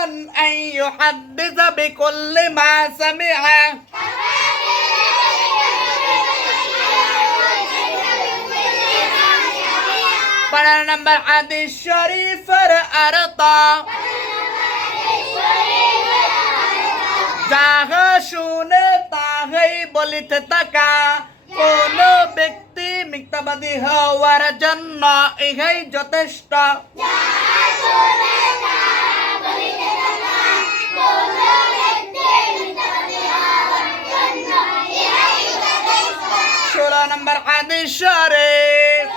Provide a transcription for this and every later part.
كذبا أن يحدث بكل ما سمع পনেরো নম্বর হাদিস শরীফের আরতা যাহা শুনে তাহাই বলিতে থাকা কোন ব্যক্তি মিথ্যাবাদী হওয়ার জন্য ইহাই যথেষ্ট হাদিস শরীফ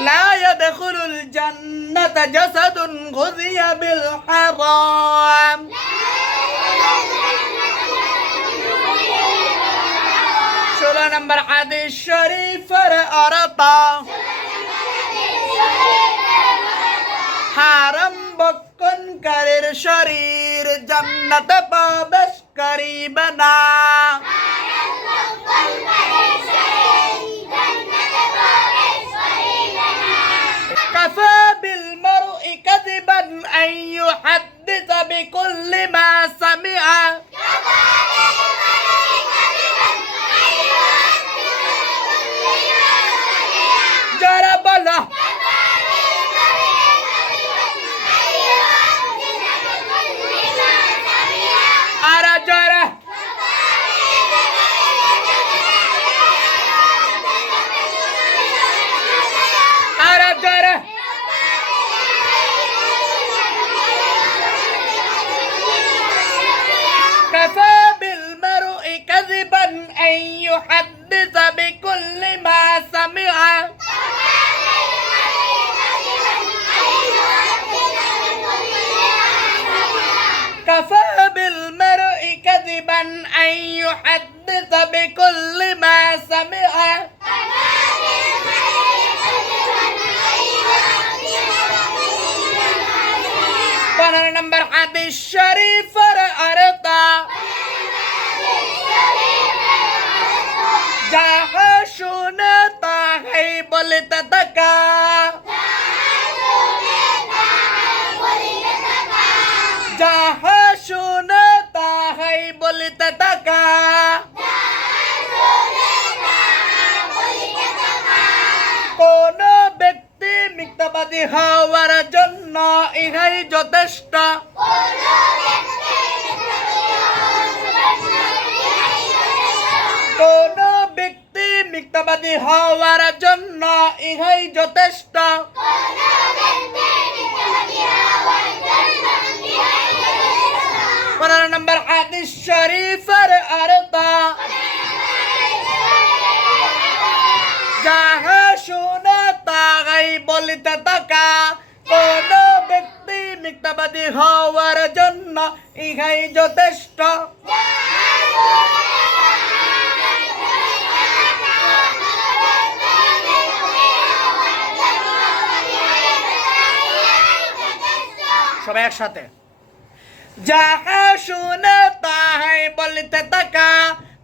لا يدخل الجنة جسد غذي بالحرام ষোলো নম্বর হাদিস শরীফের অরতা হারাম বক্ষণকারীর শরীর জান্নাতে প্রবেশ করিবে না كفى بالمرء كذبا أن يحدث بكل ما بكل ما سمع بنر نمبر حديث شريف أرطا جاه شونا تاهي بلت تكا جاه شونا تاهي بلت تكا মিথ্যাবাদী হওয়ার জন্য ইহাই যথেষ্ট। কোন ব্যক্তি মিথ্যাবাদী হওয়ার জন্য ইহাই যথেষ্ট। নম্বর, হাদিস শরীফের আরতা যাহা শুনে তাহাই বলিতে থাকা কোন ব্যক্তি মিথ্যাবাদী হওয়ার জন্য ইহাই যথেষ্ট। সবাই একসাথে। যাহা শুনে তাহাই বলিতে থাকা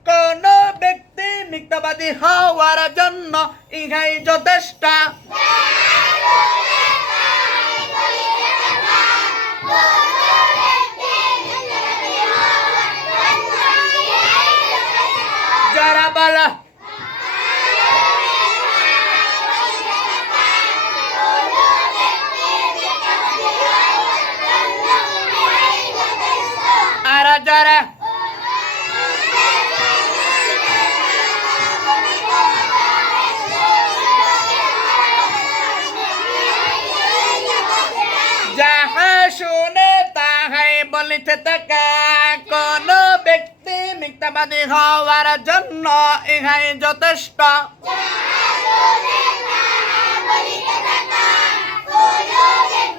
কোন ব্যক্তি মিথ্যাবাদী হওয়ার জন্য ইহাই যথেষ্ট। আর যাহা শুনে তাহাই বলিতে থাকা, কোন ব্যক্তি মিথ্যাবাদী হওয়ার জন্য ইহাই যথেষ্ট। বলিতে থাকা, কোনো ব্যক্তি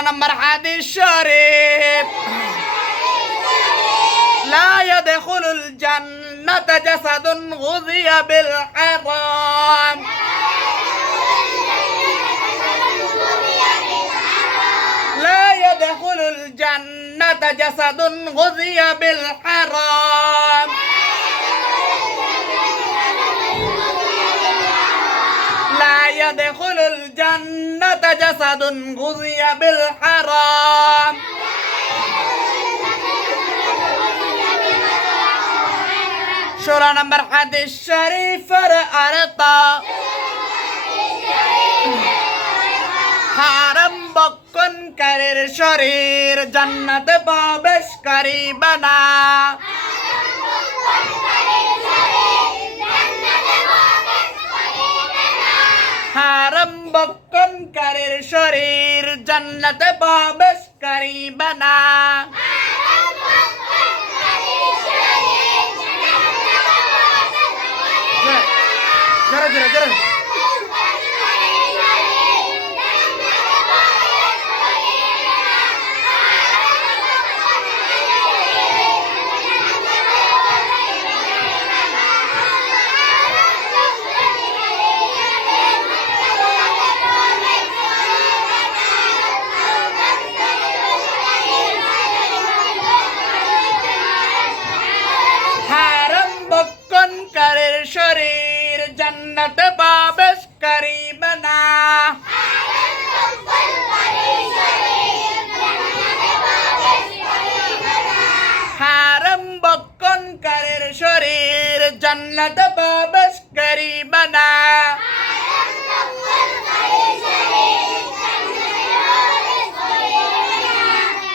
أنا مرحد الشريف. لا يدخل الجنة جسد غذي بالحرام. لا يدخل الجنة جسد غذي بالحرام. لا يدخل الجنة جسد غذي بالحرام ষোলো নম্বর হাদিস শরীফের আরতা হারাম বক্ষণকারীর শরীর জান্নাতে প্রবেশ করিবে না হারাম বক্ষণকারীর শরীর? জান্নাতে প্রবেশ করিবে না? জরা জরা জোরে। जन्नत बाबस करी बना হারম বকন কারের শরীর জন্নত বাবস করি বনা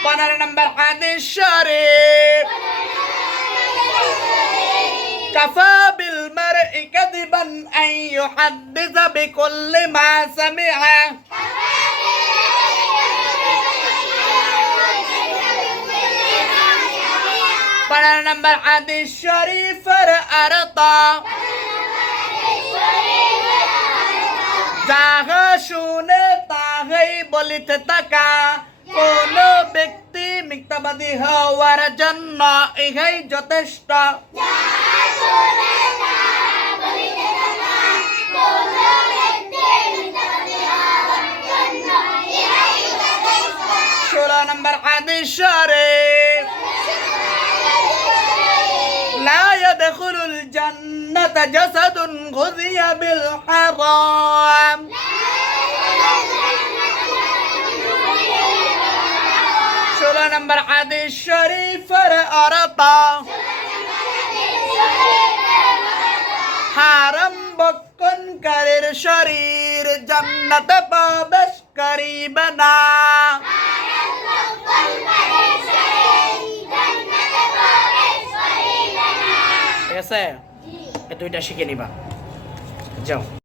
পনেরো নম্বর হাদিস শরীফ কফা كذبا أن يحدث بكل ما سمع পনেরো নম্বর হাদিস শরীফের আরতা যাহা শুনে তাহাই বলিতে থাকা কোন ব্যক্তি মিথ্যাবাদী হওয়ার জন্য ইহাই যথেষ্ট الجنة جسد غذي بالحرام ষোলো নম্বর হাদিস শরীফের অরতা হারাম বক্ষণকারীর শরীর জান্নাতে প্রবেশ করিবে না ঠিক আছে এ দুইটা শিখে নিবা। যাও।